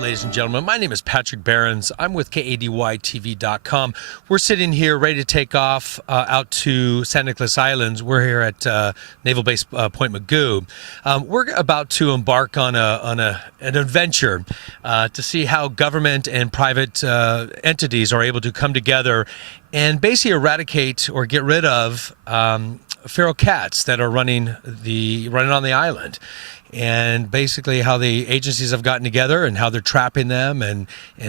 ladies and gentlemen. My name is Patrick Behrens. I'm with KADYTV.com. We're sitting here ready to take off out to San Nicolas Islands. We're here at Naval Base Point Magoo. We're about to embark on an adventure to see how government and private entities are able to come together and basically eradicate or get rid of feral cats that are running on the island. And basically how the agencies have gotten together and how they're trapping them and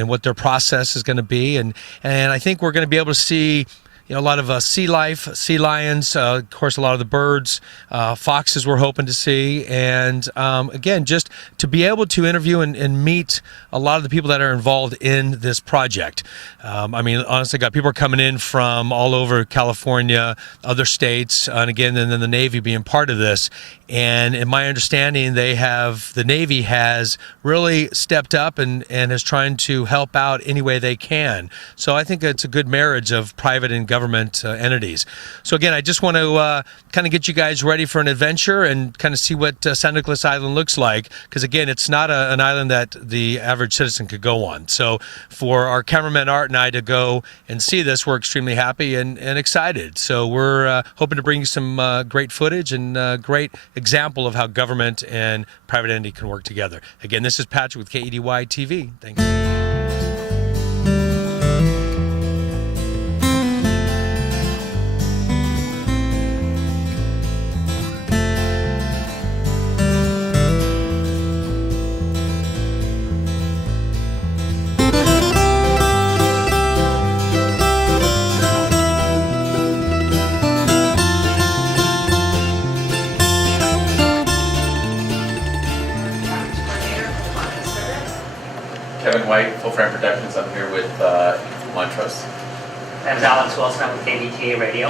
what their process is going to be. And I think we're going to be able to see a lot of sea life, sea lions, of course, a lot of the birds, foxes we're hoping to see. And again, just to be able to interview and meet a lot of the people that are involved in this project. I mean, honestly, people are coming in from all over California, other states, and again, and then the Navy being part of this. And in my understanding, the Navy has really stepped up and is trying to help out any way they can. So I think it's a good marriage of private and government entities. So again, I just want to kind of get you guys ready for an adventure and kind of see what San Nicolas Island looks like. Because again, it's not an island that the average citizen could go on. So for our cameraman Art and I to go and see this, we're extremely happy and excited. So we're hoping to bring you some great footage and great example of how government and private entity can work together. Again, this is Patrick with KEDY TV. Thanks. Kevin White, Full Frame Productions. I'm here with Montrose. I'm Alex Wilson. I'm with KBTA Radio.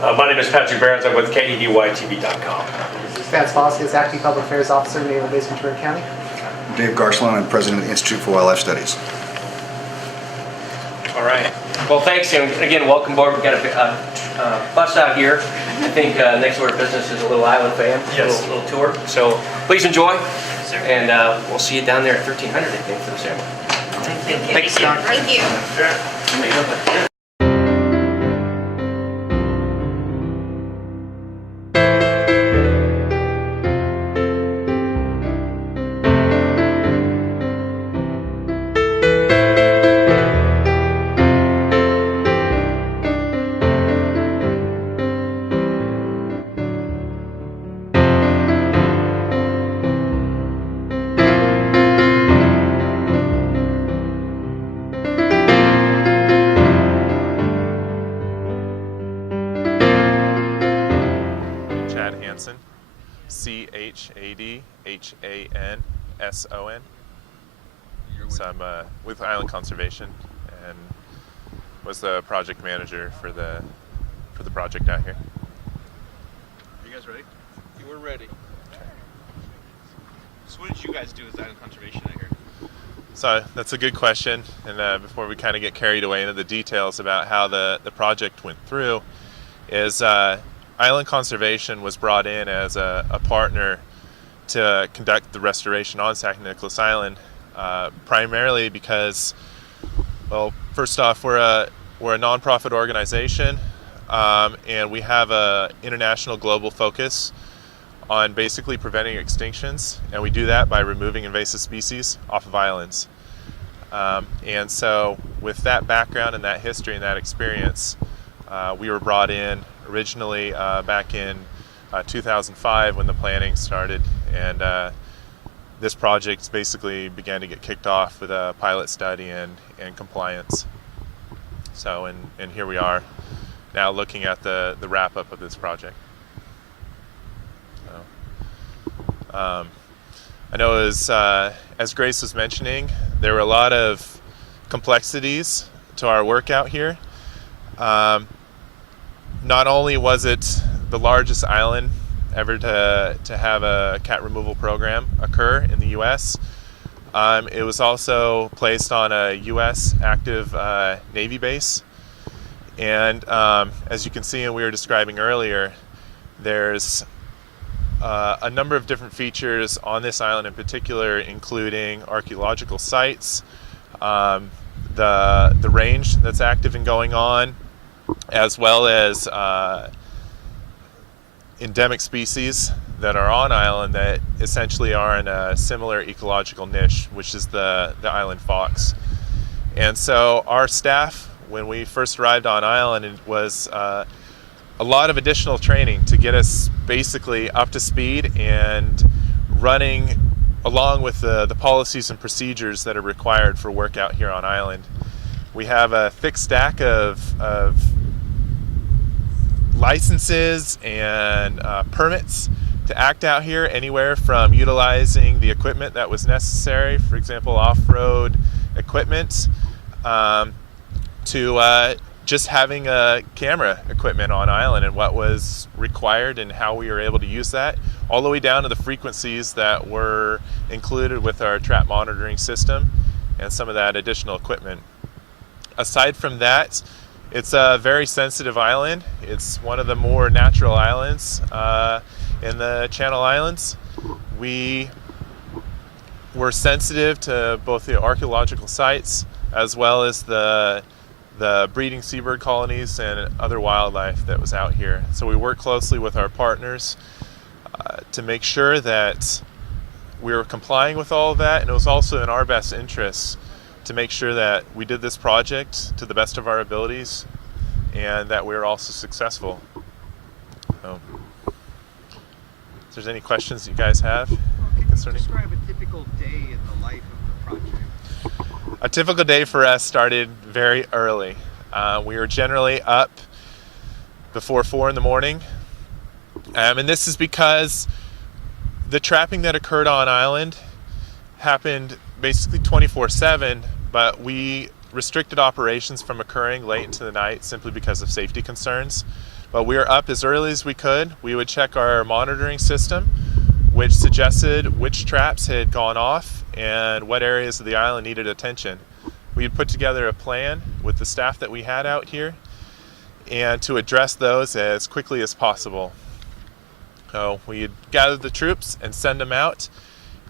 My name is Patrick Behrens. I'm with KEDYTV.com. This is Vance Foskis, Acting Public Affairs Officer, Naval Base Ventura County. Dave Garshland, I'm President of the Institute for Wildlife Studies. All right. Well, thanks, and again, welcome aboard. We've got a bus out here. I think next order of business is a little island fan. Yes. A little tour. So please enjoy. And we'll see you down there at 1300, I think, for the ceremony. Thank you. Thank you. CHADHANSON. So I'm with Island Conservation and was the project manager for the project out here. Are you guys ready? We're ready. So what did you guys do as Island Conservation out here? So that's a good question, and before we kind of get carried away into the details about how the project went through, is Island Conservation was brought in as a partner to conduct the restoration on San Nicolas Island, primarily because, well, first off, we're a nonprofit organization, and we have a international global focus on basically preventing extinctions, and we do that by removing invasive species off of islands. And so with that background and that history and that experience, we were brought in originally back in 2005 when the planning started, and this project basically began to get kicked off with a pilot study and compliance. So and here we are now looking at the wrap-up of this project. So, I know as Grace was mentioning, there were a lot of complexities to our work out here. Not only was it the largest island ever to have a cat removal program occur in the U.S., it was also placed on a U.S. active Navy base. And as you can see and we were describing earlier, there's a number of different features on this island in particular, including archaeological sites, the range that's active and going on, as well as endemic species that are on island that essentially are in a similar ecological niche, which is the island fox. And so our staff, when we first arrived on island, it was a lot of additional training to get us basically up to speed and running along with the policies and procedures that are required for work out here on island. We have a thick stack of licenses and permits to act out here, anywhere from utilizing the equipment that was necessary, for example, off-road equipment, to just having a camera equipment on island and what was required and how we were able to use that, all the way down to the frequencies that were included with our trap monitoring system and some of that additional equipment. Aside from that, it's a very sensitive island. It's one of the more natural islands in the Channel Islands. We were sensitive to both the archaeological sites as well as the breeding seabird colonies and other wildlife that was out here. So we worked closely with our partners to make sure that we were complying with all of that, and it was also in our best interests to make sure that we did this project to the best of our abilities and that we were also successful. So, if there's any questions that you guys have concerning? Describe a typical day in the life of the project. A typical day for us started very early. We were generally up before 4 in the morning. And this is because the trapping that occurred on island happened basically 24/7, but we restricted operations from occurring late into the night simply because of safety concerns. But we were up as early as we could. We would check our monitoring system, which suggested which traps had gone off and what areas of the island needed attention. We had put together a plan with the staff that we had out here and to address those as quickly as possible. So we had gathered the troops and send them out,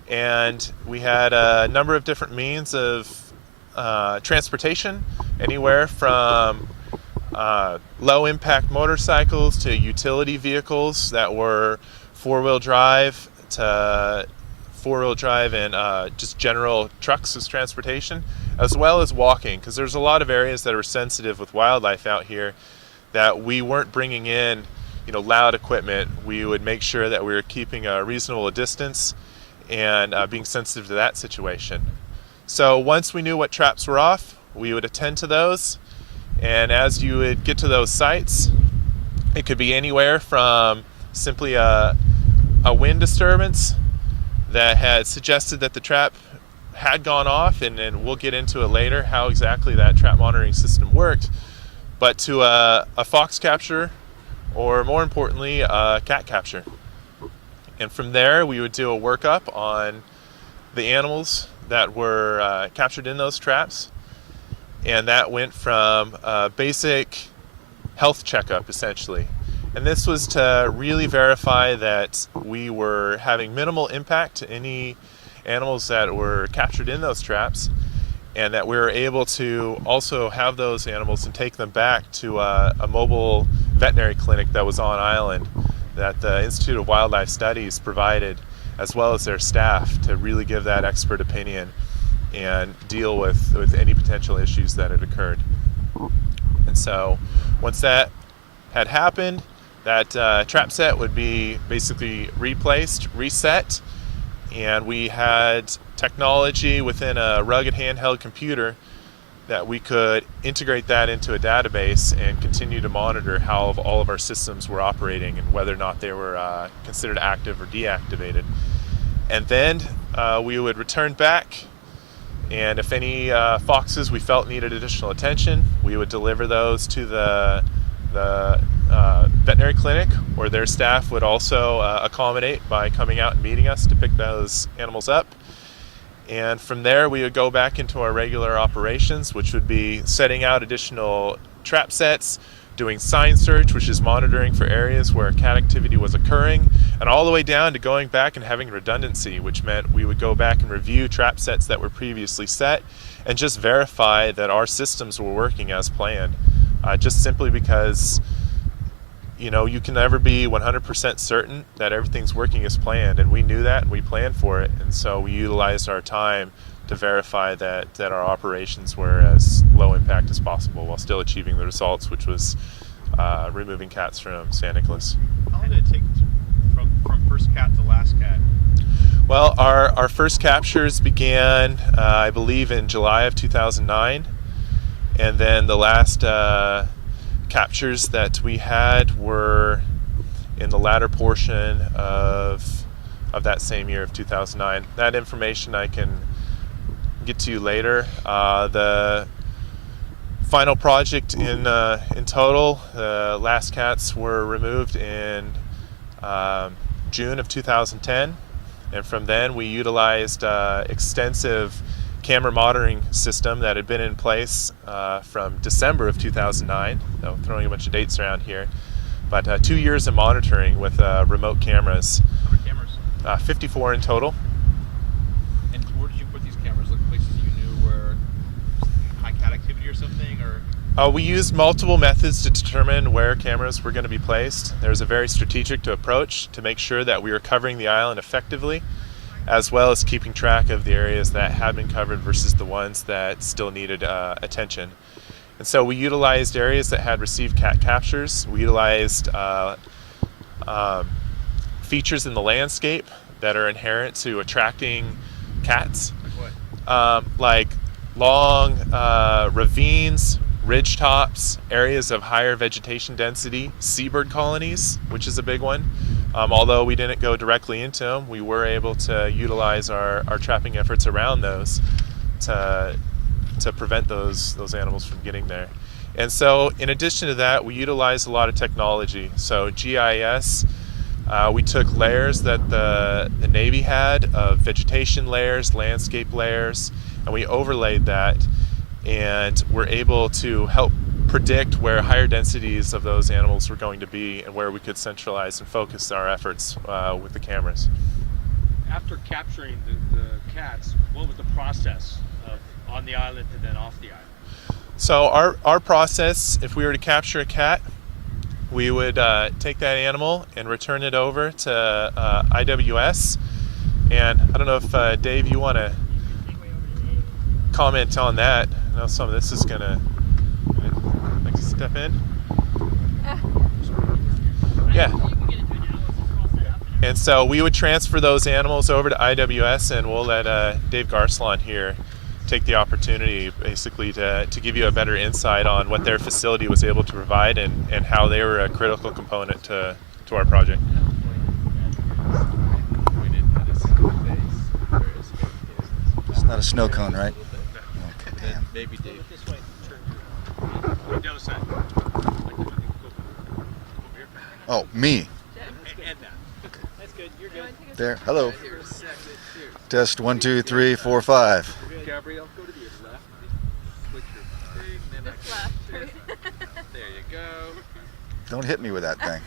and we had a number of different means of transportation, anywhere from low impact motorcycles to utility vehicles that were four-wheel drive to four-wheel drive and just general trucks as transportation, as well as walking, because there's a lot of areas that are sensitive with wildlife out here that we weren't bringing in loud equipment. We would make sure that we were keeping a reasonable distance and being sensitive to that situation. So once we knew what traps were off, we would attend to those, and as you would get to those sites, it could be anywhere from simply a wind disturbance that had suggested that the trap had gone off, and we'll get into it later how exactly that trap monitoring system worked, but to a fox capture, or more importantly, a cat capture. And from there, we would do a workup on the animals that were captured in those traps. And that went from a basic health checkup, essentially. And this was to really verify that we were having minimal impact to any animals that were captured in those traps, and that we were able to also have those animals and take them back to a mobile veterinary clinic that was on island that the Institute of Wildlife Studies provided, as well as their staff, to really give that expert opinion and deal with any potential issues that had occurred. And so once that had happened, that trap set would be basically replaced, reset, and we had technology within a rugged handheld computer that we could integrate that into a database and continue to monitor how all of our systems were operating and whether or not they were considered active or deactivated. And then we would return back, and if any foxes we felt needed additional attention, we would deliver those to the veterinary clinic, or their staff would also accommodate by coming out and meeting us to pick those animals up. And from there, we would go back into our regular operations, which would be setting out additional trap sets, doing sign search, which is monitoring for areas where cat activity was occurring, and all the way down to going back and having redundancy, which meant we would go back and review trap sets that were previously set and just verify that our systems were working as planned. Just simply because you can never be 100% certain that everything's working as planned, and we knew that and we planned for it, and so we utilized our time to verify that our operations were as low impact as possible while still achieving the results, which was removing cats from San Nicolas. How long did it take from first cat to last cat? Well, our first captures began, I believe, in July of 2009, and then the last captures that we had were in the latter portion of that same year of 2009. That information I can get to you later. The final project in total, the last cats were removed in June of 2010, and from then we utilized extensive camera monitoring system that had been in place from December of 2009. So throwing a bunch of dates around here, but 2 years of monitoring with remote cameras. How many cameras? 54 in total. And where did you put these cameras? Like places you knew were high cat activity or something, or? We used multiple methods to determine where cameras were going to be placed. There was a very strategic approach to make sure that we were covering the island effectively, as well as keeping track of the areas that had been covered versus the ones that still needed attention. And so we utilized areas that had received cat captures. We utilized features in the landscape that are inherent to attracting cats, like long ravines, ridge tops, areas of higher vegetation density, seabird colonies, which is a big one. Although we didn't go directly into them, we were able to utilize our trapping efforts around those to prevent those animals from getting there. And so in addition to that, we utilized a lot of technology. So GIS, we took layers that the Navy had of vegetation layers, landscape layers, and we overlaid that, and we're able to help predict where higher densities of those animals were going to be and where we could centralize and focus our efforts with the cameras. After capturing the cats, what was the process of on the island and then off the island? So our process, if we were to capture a cat, we would take that animal and return it over to IWS. And I don't know if Dave, you want to comment on that. I know some of this is gonna like to step in. Yeah. And so we would transfer those animals over to IWS, and we'll let Dave Garcelon here take the opportunity basically to give you a better insight on what their facility was able to provide and how they were a critical component to our project. It's not a snow cone, right? Okay, damn. Maybe Dave. The other side. Oh, me. And that. That's good. You're good. There. Hello. Test 1, 2, 3, 4, 5. Gabrielle, go to the left. Click your thing, then I can there you go. Don't hit me with that thing.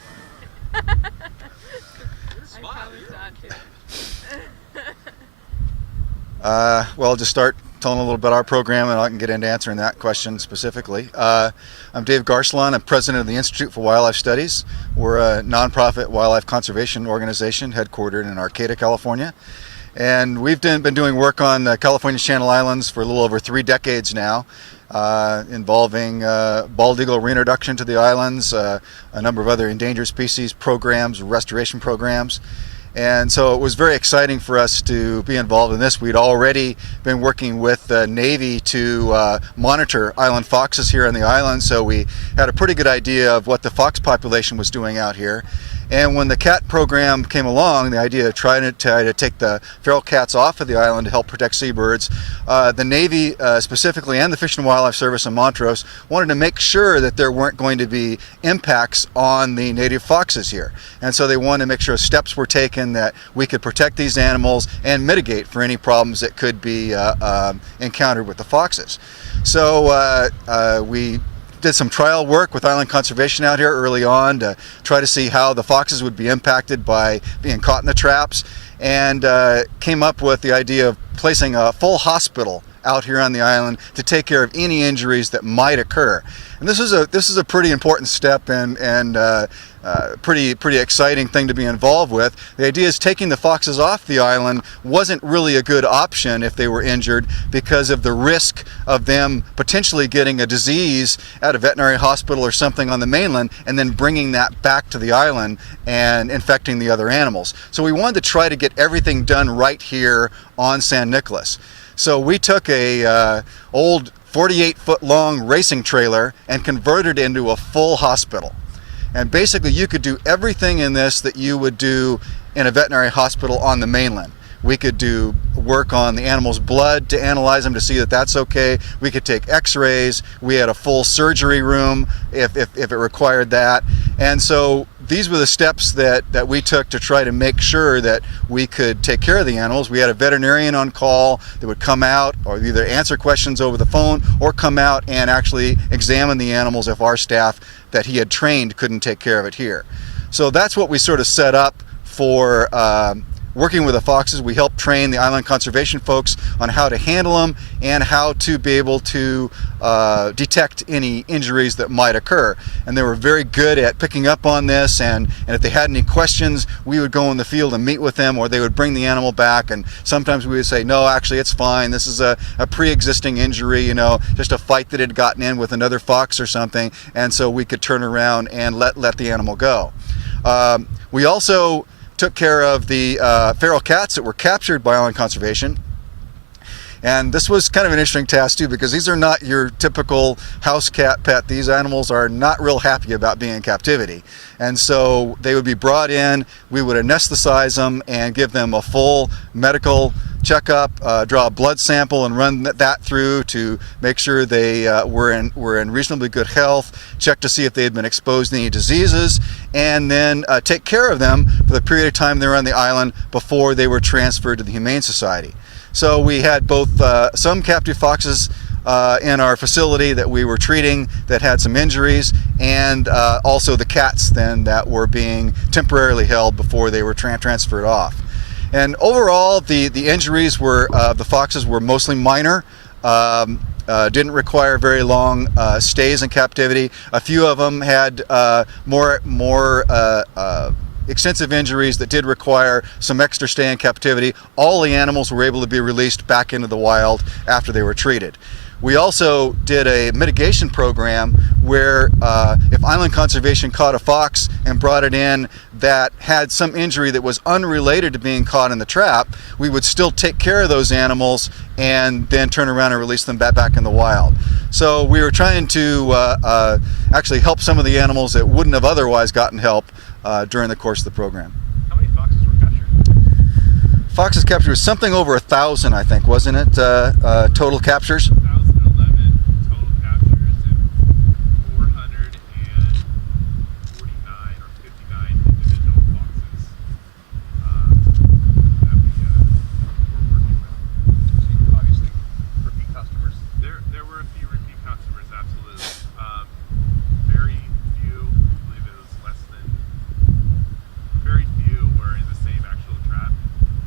Smile. Well, I'll just start telling a little bit about our program, and I can get into answering that question specifically. I'm Dave Garcelon. I'm president of the Institute for Wildlife Studies. We're a nonprofit wildlife conservation organization headquartered in Arcata, California. And we've been doing work on the California Channel Islands for a little over 3 decades now, involving bald eagle reintroduction to the islands, a number of other endangered species programs, restoration programs. And so it was very exciting for us to be involved in this. We'd already been working with the Navy to monitor island foxes here on the island, so we had a pretty good idea of what the fox population was doing out here. And when the cat program came along, the idea of trying to take the feral cats off of the island to help protect seabirds, the Navy specifically and the Fish and Wildlife Service in Montrose wanted to make sure that there weren't going to be impacts on the native foxes here. And so they wanted to make sure steps were taken that we could protect these animals and mitigate for any problems that could be encountered with the foxes. So we did some trial work with Island Conservation out here early on to try to see how the foxes would be impacted by being caught in the traps, and came up with the idea of placing a full hospital out here on the island to take care of any injuries that might occur. And this is a pretty important step and pretty exciting thing to be involved with. The idea is taking the foxes off the island wasn't really a good option if they were injured because of the risk of them potentially getting a disease at a veterinary hospital or something on the mainland and then bringing that back to the island and infecting the other animals. So we wanted to try to get everything done right here on San Nicolas. So we took a old 48-foot long racing trailer and converted it into a full hospital. And basically you could do everything in this that you would do in a veterinary hospital on the mainland. We could do work on the animal's blood to analyze them to see that that's okay. We could take x-rays. We had a full surgery room if it required that. And so these were the steps that we took to try to make sure that we could take care of the animals. We had a veterinarian on call that would come out or either answer questions over the phone or come out and actually examine the animals if our staff that he had trained couldn't take care of it here. So that's what we sort of set up for working with the foxes. We helped train the island conservation folks on how to handle them and how to be able to detect any injuries that might occur. And they were very good at picking up on this, and if they had any questions, we would go in the field and meet with them, or they would bring the animal back, and sometimes we would say, no, actually it's fine, this is a pre-existing injury, you know, just a fight that had gotten in with another fox or something, and so we could turn around and let the animal go. We also took care of the feral cats that were captured by Island Conservation. And this was kind of an interesting task too, because these are not your typical house cat pet. These animals are not real happy about being in captivity. And so they would be brought in, we would anesthetize them and give them a full medical checkup, draw a blood sample and run that through to make sure they were in reasonably good health, check to see if they had been exposed to any diseases, and then take care of them for the period of time they were on the island before they were transferred to the Humane Society. So we had both some captive foxes in our facility that we were treating that had some injuries, and also the cats then that were being temporarily held before they were transferred off. And overall, the injuries were the foxes were mostly minor. Didn't require very long stays in captivity. A few of them had more extensive injuries that did require some extra stay in captivity. All the animals were able to be released back into the wild after they were treated. We also did a mitigation program where if Island Conservation caught a fox and brought it in that had some injury that was unrelated to being caught in the trap, we would still take care of those animals and then turn around and release them back in the wild. So we were trying to actually help some of the animals that wouldn't have otherwise gotten help during the course of the program. How many foxes were captured? Foxes captured was something over 1,000, I think, wasn't it? Total captures. 1,011 total captures and 449 or 59 individual foxes that we were working with. Obviously, repeat customers. There were a few repeat customers, absolutely. Very few, I believe it was less than, very few were in the same actual trap.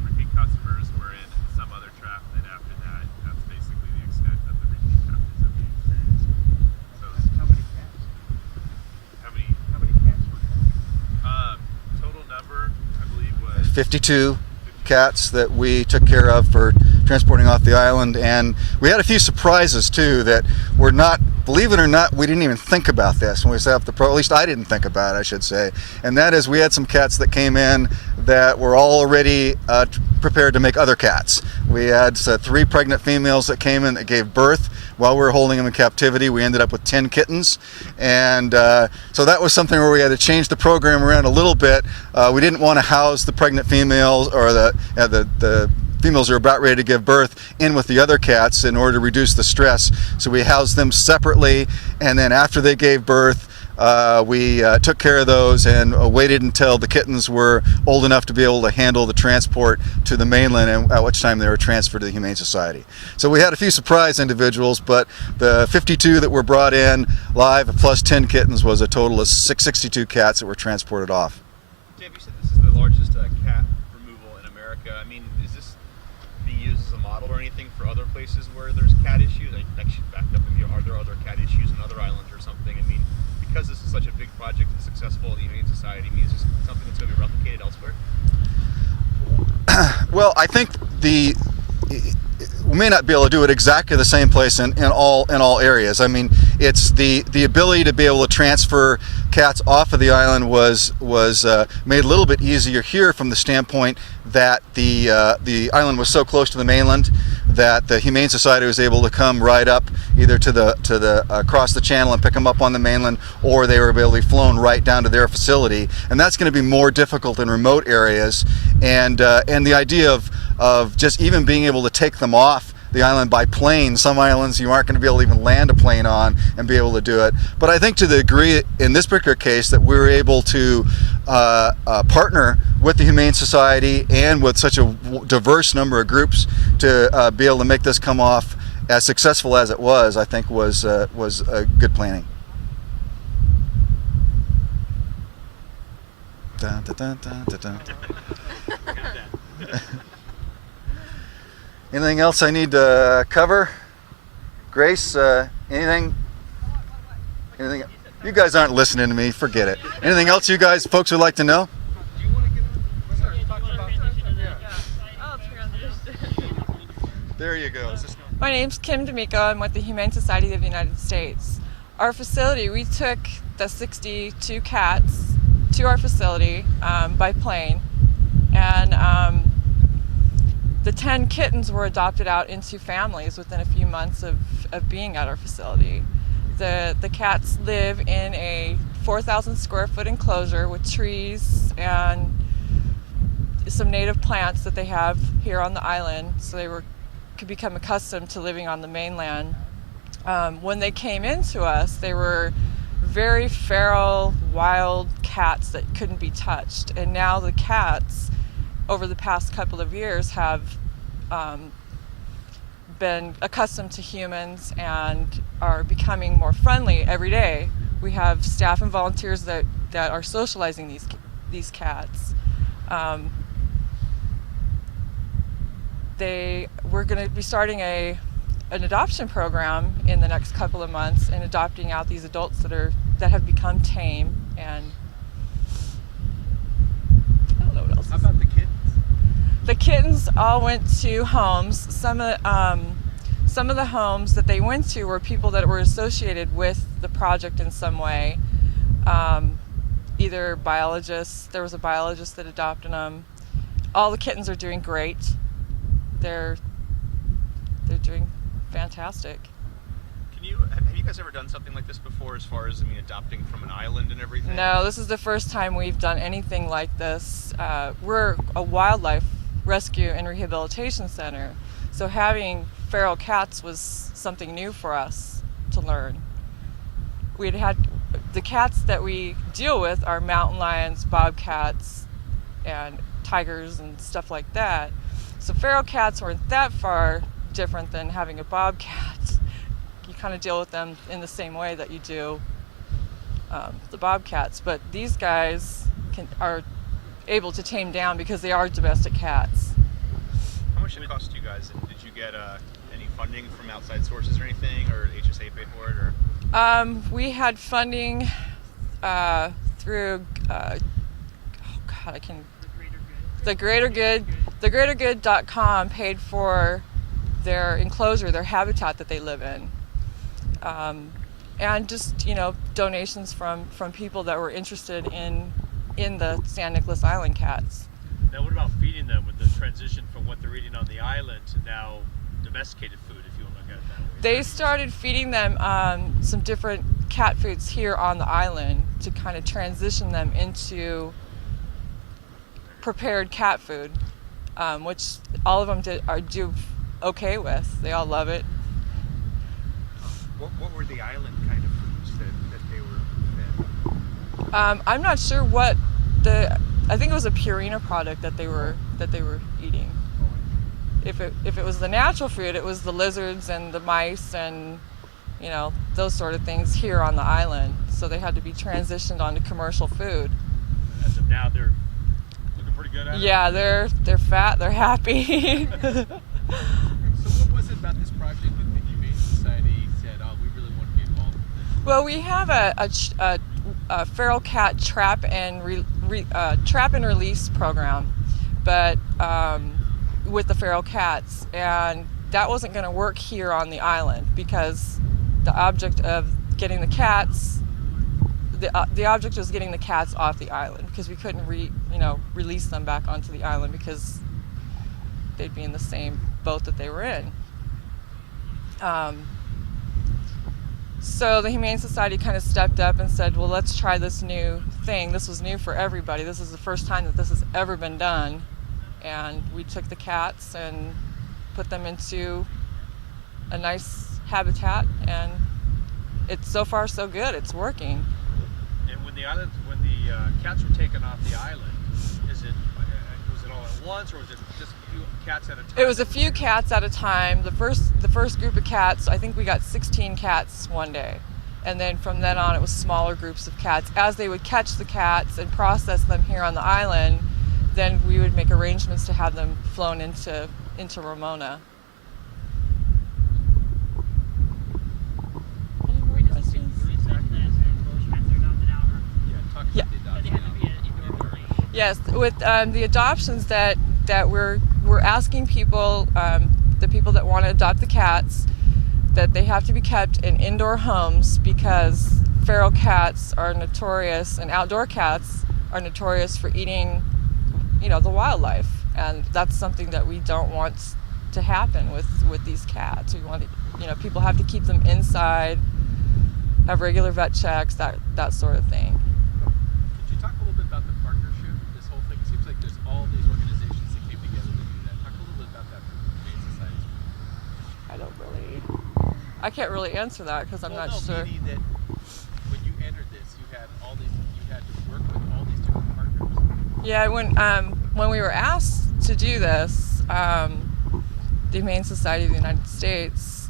Repeat customers were in some other trap, and then after that, that's basically the extent of the repeat captures that we experienced. So, How many cats? how many? How many cats were captured? Total number, I believe, was 52 cats that we took care of for transporting off the island, and we had a few surprises too that were not, believe it or not, we didn't even think about this when we set up the at least I didn't think about it, I should say. And that is, we had some cats that came in that were already prepared to make other cats. We had 3 pregnant females that came in that gave birth while we were holding them in captivity. We ended up with 10 kittens, and so that was something where we had to change the program around a little bit. We didn't want to house the pregnant females or the females who are about ready to give birth in with the other cats in order to reduce the stress. So we housed them separately, and then after they gave birth, we took care of those and waited until the kittens were old enough to be able to handle the transport to the mainland, and at which time they were transferred to the Humane Society. So we had a few surprise individuals, but the 52 that were brought in live plus 10 kittens was a total of 662 cats that were transported off. Dave, you said this is the largest cat removal in America. I mean, is this being used as a model or anything for other places where there's cat issues? Like, actually backed up, are there other cat issues in other islands or something? I mean, because this is such a big project and successful, the Humane Society means it's something that's going to be replicated elsewhere? Well, I think we may not be able to do it exactly the same place in all areas. I mean, it's the ability to be able to transfer cats off of the island was made a little bit easier here from the standpoint that the island was so close to the mainland that the Humane Society was able to come right up either to the across the channel and pick them up on the mainland, or they were able to be flown right down to their facility, and that's going to be more difficult in remote areas. And the idea of just even being able to take them off the island by plane. Some islands you aren't going to be able to even land a plane on and be able to do it. But I think to the degree in this particular case that we were able to partner with the Humane Society and with such a diverse number of groups to be able to make this come off as successful as it was, I think was good planning. Dun, dun, dun, dun, dun, dun. Anything else I need to cover? Grace, anything? Anything? You guys aren't listening to me. Forget it. Anything else you guys, folks, would like to know? There you go. My name's Kim D'Amico. I'm with the Humane Society of the United States. Our facility, we took the 62 cats to our facility by plane, and the 10 kittens were adopted out into families within a few months of being at our facility. The cats live in a 4,000 square foot enclosure with trees and some native plants that they have here on the island, so they could become accustomed to living on the mainland. When they came into us, they were very feral, wild cats that couldn't be touched, and now the cats over the past couple of years have been accustomed to humans and are becoming more friendly every day. We have staff and volunteers that are socializing these cats. We're going to be starting an adoption program in the next couple of months and adopting out these adults that have become tame. And I don't know what else. How about the kittens? The kittens all went to homes. Some of the homes that they went to were people that were associated with the project in some way. Either biologists. There was a biologist that adopted them. All the kittens are doing great. They're doing fantastic. Have you guys ever done something like this before, as far as, I mean, adopting from an island and everything? No, this is the first time we've done anything like this. We're a wildlife rescue and rehabilitation center, so having feral cats was something new for us to learn. We'd had the cats that we deal with are mountain lions, bobcats, and tigers and stuff like that. So feral cats weren't that far different than having a bobcat. You kind of deal with them in the same way that you do the bobcats, but these guys are able to tame down because they are domestic cats. How much did it cost you guys? And did you get any funding from outside sources or anything, or HSA paid for it, or? We had funding through the Greater Good. The GreaterGood.com paid for their enclosure, their habitat that they live in, and just donations from people that were interested in the San Nicolas Island cats. Now, what about feeding them with the transition from what they're eating on the island to now domesticated food, if you want to look at it that way? They started feeding them some different cat foods here on the island to kind of transition them into prepared cat food, which all of them do okay with. They all love it. What were the island kind of foods that they were fed? I'm not sure what I think it was a Purina product that they were eating. If it was the natural food, it was the lizards and the mice and those sort of things here on the island. So they had to be transitioned onto commercial food. As of now, they're looking pretty good at it? Yeah, they're fat, they're happy. So what was it about this project that the Humane Society said, oh, we really want to be involved in this? Well, we have a feral cat trap and release program, but with the feral cats, and that wasn't going to work here on the island because the object of getting the cats, the object was getting the cats off the island because we couldn't release them back onto the island because they'd be in the same boat that they were in. So the Humane Society kind of stepped up and said, well, let's try this new thing. This was new for everybody. This is the first time that this has ever been done. And we took the cats and put them into a nice habitat, and it's so far so good. It's working. And when the cats were taken off the island, was it all at once, or was it just a few cats at a time? It was a few cats at a time. The first group of cats, I think we got 16 cats one day. And then from then on, it was smaller groups of cats. As they would catch the cats and process them here on the island, then we would make arrangements to have them flown into Ramona. Any more questions? Yeah. Yes, with the adoptions that we're asking people, the people that want to adopt the cats, that they have to be kept in indoor homes because feral cats are notorious, and outdoor cats are notorious for eating, the wildlife, and that's something that we don't want to happen with these cats. We want people have to keep them inside, have regular vet checks, that sort of thing. Could you talk a little bit about the partnership, this whole thing? It seems like there's all these organizations that came together to do that. Talk a little bit about that for Humane Society. I can't really answer that because I'm not sure. Meaning that when you entered this, you had to work with all these different partners. Yeah, when we were asked to do this, the Humane Society of the United States,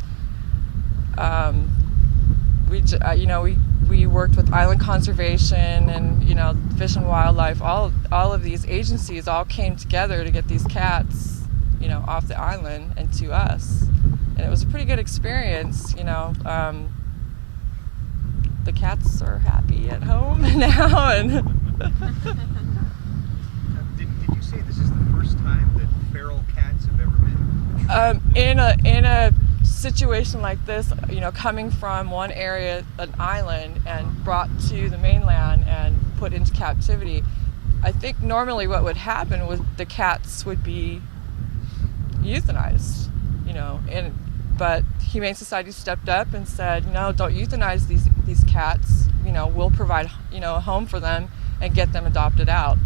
we worked with Island Conservation and Fish and Wildlife. All of these agencies all came together to get these cats, off the island and to us, and it was a pretty good experience. The cats are happy at home now, and. Did you say this is the first time that feral cats have ever been? In a situation like this, coming from one area, an island, and brought to the mainland and put into captivity, I think normally what would happen was the cats would be euthanized, but Humane Society stepped up and said, no, don't euthanize these cats. We'll provide a home for them and get them adopted out.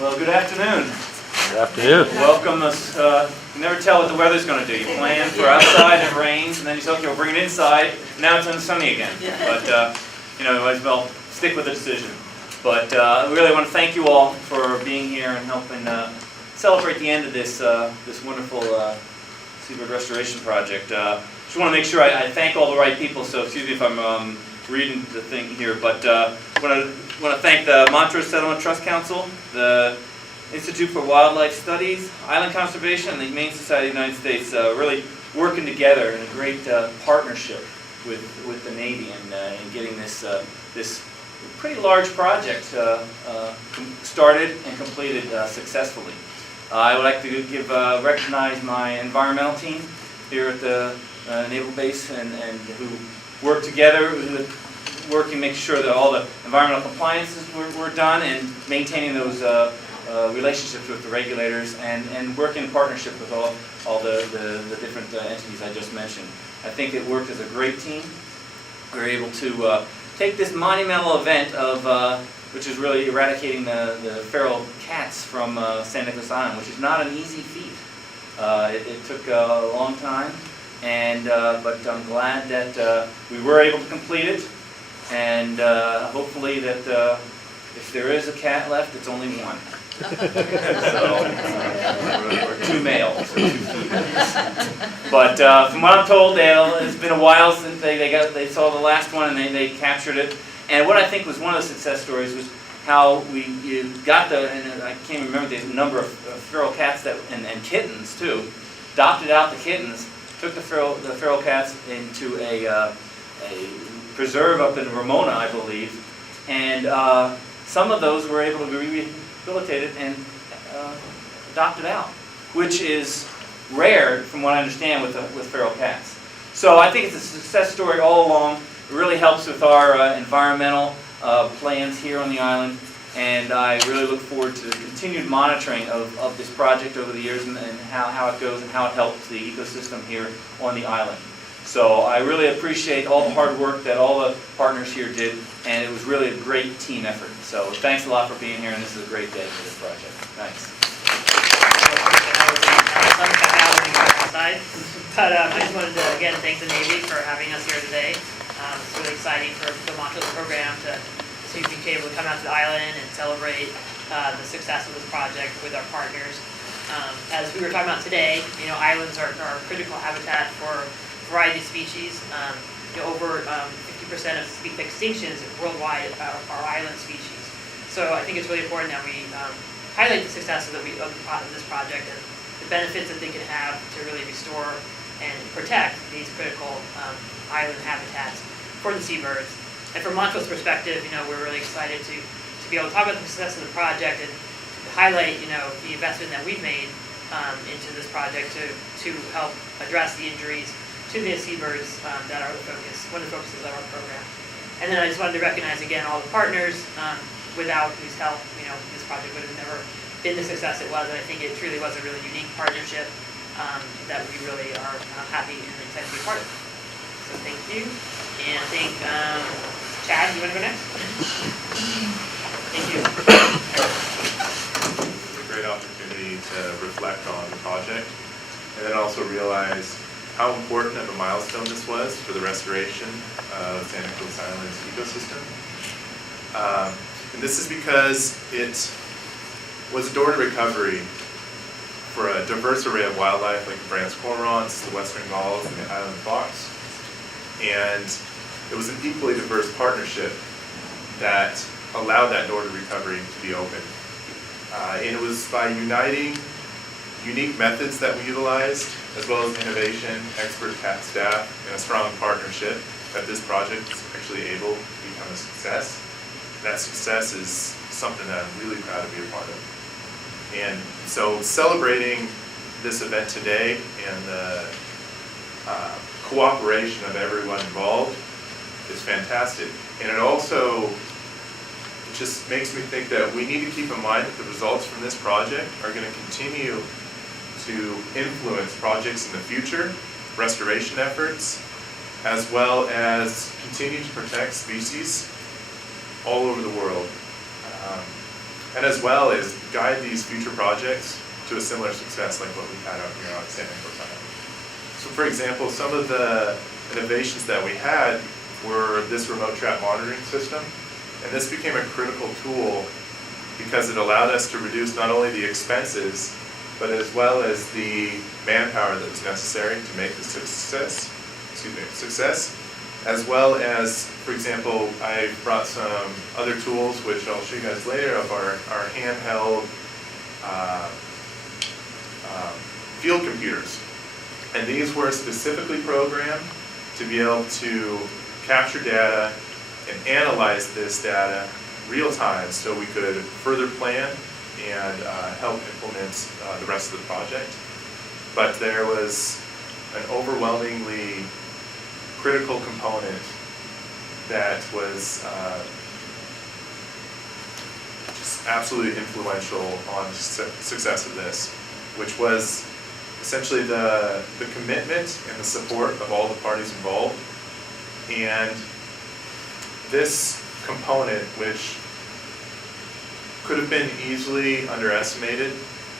Well, good afternoon. Good afternoon. Welcome us. You never tell what the weather's going to do. You plan for outside and it rains, and then you say, okay, we'll bring it inside. Now it's sunny again. But you might as well stick with the decision. But we really want to thank you all for being here and helping celebrate the end of this this wonderful Seabird restoration project. Just want to make sure I thank all the right people. So excuse me if I'm reading the thing here, but want to thank the Montrose Settlement Trust Council, the Institute for Wildlife Studies, Island Conservation, and the Humane Society of the United States, really working together in a great partnership with the Navy in getting this this pretty large project started and completed successfully. I would like to recognize my environmental team here at the Naval Base and who work together, making sure that all the environmental compliances were done and maintaining those relationships with the regulators and work in partnership with all the different entities I just mentioned. I think it worked as a great team. We were able to take this monumental event of which is really eradicating the feral cats from San Nicolas Island, which is not an easy feat. It took a long time, but I'm glad that we were able to complete it, and hopefully that if there is a cat left, it's only one. Or two males, or 2 females. But from what I'm told, it's been a while since they saw the last one and they captured it. And what I think was one of the success stories was how you got and I can't remember the number of feral cats and kittens too. Adopted out the kittens, took the feral cats into a preserve up in Ramona, I believe, and some of those were able to be rehabilitated and adopted out, which is rare from what I understand with feral cats. So I think it's a success story all along. It really helps with our environmental plans here on the island, and I really look forward to the continued monitoring of this project over the years and how it goes and how it helps the ecosystem here on the island. So I really appreciate all the hard work that all the partners here did, and it was really a great team effort. So thanks a lot for being here, and this is a great day for this project. Thanks. But I just wanted to again thank the Navy for having us here today. It's really exciting for the Montrose program to be able to come out to the island and celebrate the success of this project with our partners. As we were talking about today, islands are critical habitat for a variety of species. Over 50% of extinctions worldwide are island species. So I think it's really important that we highlight the successes of this project and the benefits that they can have to really restore and protect these critical island habitats for the seabirds. And from Montrose's perspective, we're really excited to be able to talk about the success of the project and to highlight, the investment that we've made into this project to help address the injuries to the seabirds that are one of the focuses of our program. And then I just wanted to recognize again all the partners without whose help, this project would have never been the success it was. And I think it truly was a really unique partnership that we really are happy and excited to be a part of. So thank you. And I think, Chad, you want to go next? Thank you. It's a great opportunity to reflect on the project and then also realize how important of a milestone this was for the restoration of San Nicolas Island's ecosystem. And this is because it was a door to recovery for a diverse array of wildlife like the Brandt's cormorants, the western gulls, and the island fox. And it was an equally diverse partnership that allowed that door to recovery to be open. And it was by uniting unique methods that we utilized, as well as innovation, expert staff, and a strong partnership, that this project is actually able to become a success. That success is something that I'm really proud to be a part of. And so celebrating this event today and the cooperation of everyone involved is fantastic. And it just makes me think that we need to keep in mind that the results from this project are going to continue to influence projects in the future, restoration efforts, as well as continue to protect species all over the world. And as well as guide these future projects to a similar success like what we've had out here on San Nicolas Island. So for example, some of the innovations that we had were this remote trap monitoring system. And this became a critical tool because it allowed us to reduce not only the expenses, but as well as the manpower that was necessary to make the success. as well as, for example, I brought some other tools, which I'll show you guys later, of our handheld field computers. And these were specifically programmed to be able to capture data and analyze this data real time so we could further plan and help implement the rest of the project. But there was an overwhelmingly critical component that was just absolutely influential on the success of this, which was essentially the commitment and the support of all the parties involved. And this component, which could have been easily underestimated,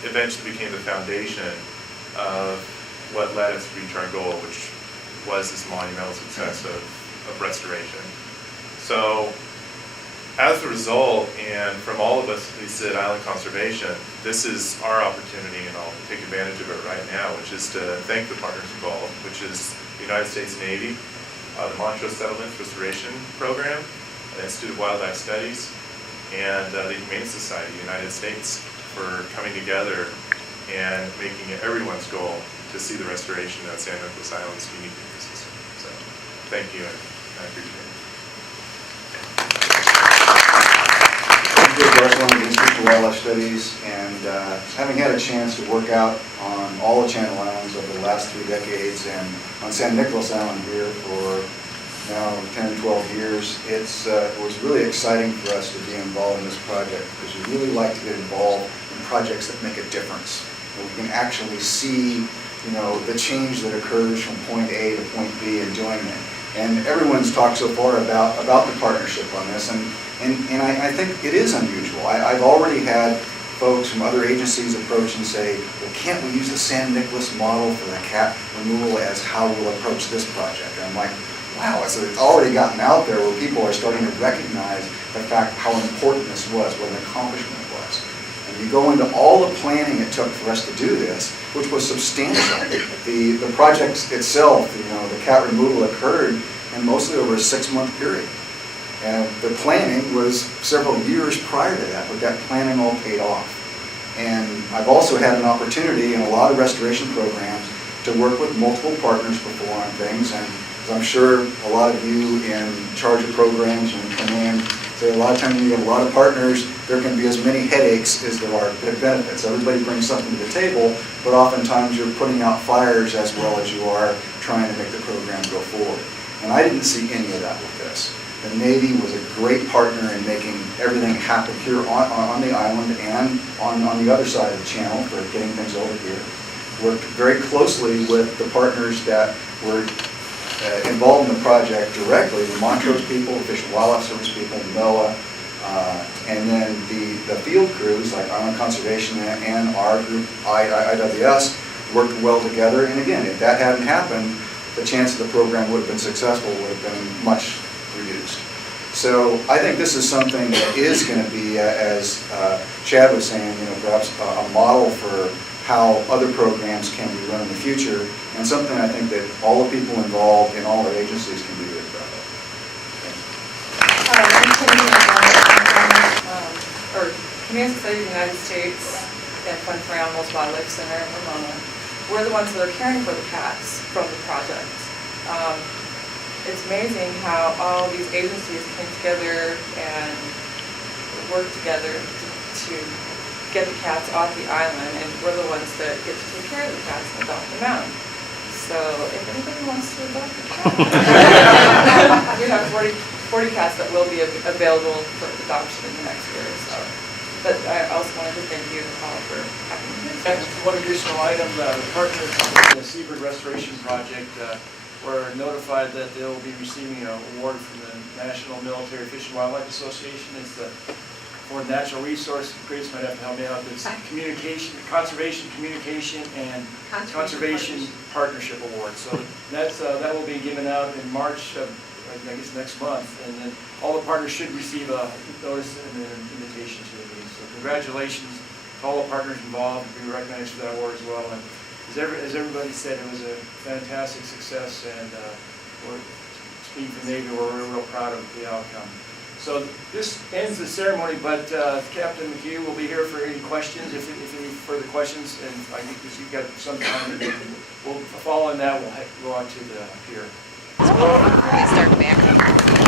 eventually became the foundation of what led us to reach our goal, which was this monumental success of restoration. So as a result, and from all of us at least at Island Conservation, this is our opportunity, and I'll take advantage of it right now, which is to thank the partners involved, which is the United States Navy, the Montrose Settlements Restoration Program, the Institute of Wildlife Studies, and the Humane Society of the United States for coming together and making it everyone's goal to see the restoration of San Nicolas Island's unique ecosystem. So thank you, and I appreciate it. I'm Nicolas with the Institute for Wildlife Studies, and having had a chance to work out on all the Channel Islands over the last 3 decades and on San Nicolas Island here for now 10 or 12 years, it was really exciting for us to be involved in this project because we really like to get involved in projects that make a difference. And we can actually see, the change that occurs from point A to point B in doing it. And everyone's talked so far about the partnership on this, and I think it is unusual. I've already had folks from other agencies approach and say, well, can't we use the San Nicolas model for the cat removal as how we'll approach this project? And I'm like, wow, it's already gotten out there where people are starting to recognize the fact how important this was, what an accomplishment it was. And you go into all the planning it took for us to do this, which was substantial. The project itself, the cat removal occurred in mostly over a 6-month period. And the planning was several years prior to that, but that planning all paid off. And I've also had an opportunity in a lot of restoration programs to work with multiple partners before on things, and as I'm sure a lot of you in charge of programs when you come in say a lot of times when you have a lot of partners, there can be as many headaches as there are benefits. Everybody brings something to the table, but oftentimes you're putting out fires as well as you are trying to make the program go forward. And I didn't see any of that with this. The Navy was a great partner in making everything happen here on the island and on the other side of the channel for getting things over here. Worked very closely with the partners that were involved in the project directly, the Montrose people, the Fish and Wildlife Service people, NOAA, and then the field crews like Island Conservation and our group, IWS, worked well together. And again, if that hadn't happened, the chance that the program would have been successful would have been much reduced. So I think this is something that is going to be, as Chad was saying, perhaps a model for how other programs can be run in the future, and something I think that all the people involved in all our agencies can be really proud of. Humane Society of the United States and Fund for Animals Wildlife Center in Ramona. We're the ones that are caring for the cats from the project. It's amazing how all these agencies came together and worked together to get the cats off the island, and we're the ones that get to take care of the cats and adopt them out. So if anybody wants to adopt a cat, we have 40 cats that will be available for adoption in the next year or so. But I also wanted to thank you, Paul, for having me here. And one additional item, the partners in the Seabird Restoration Project were notified that they will be receiving an award from the National Military Fish and Wildlife Association. It's the for natural resource. Chris might have to help me out. It's conservation communication and conservation partnership award. So that will be given out in March of, I guess, next month, and then all the partners should receive a notice and an invitation to the meeting. So congratulations to all the partners involved. We were recognized for that award as well. And as everybody said, it was a fantastic success, and we're speaking for the Navy, we're real proud of the outcome. So this ends the ceremony, but Captain McHugh will be here for any questions, if any further questions, and I think because you've got some time, and we'll, following that, we'll go out to the pier. We start back.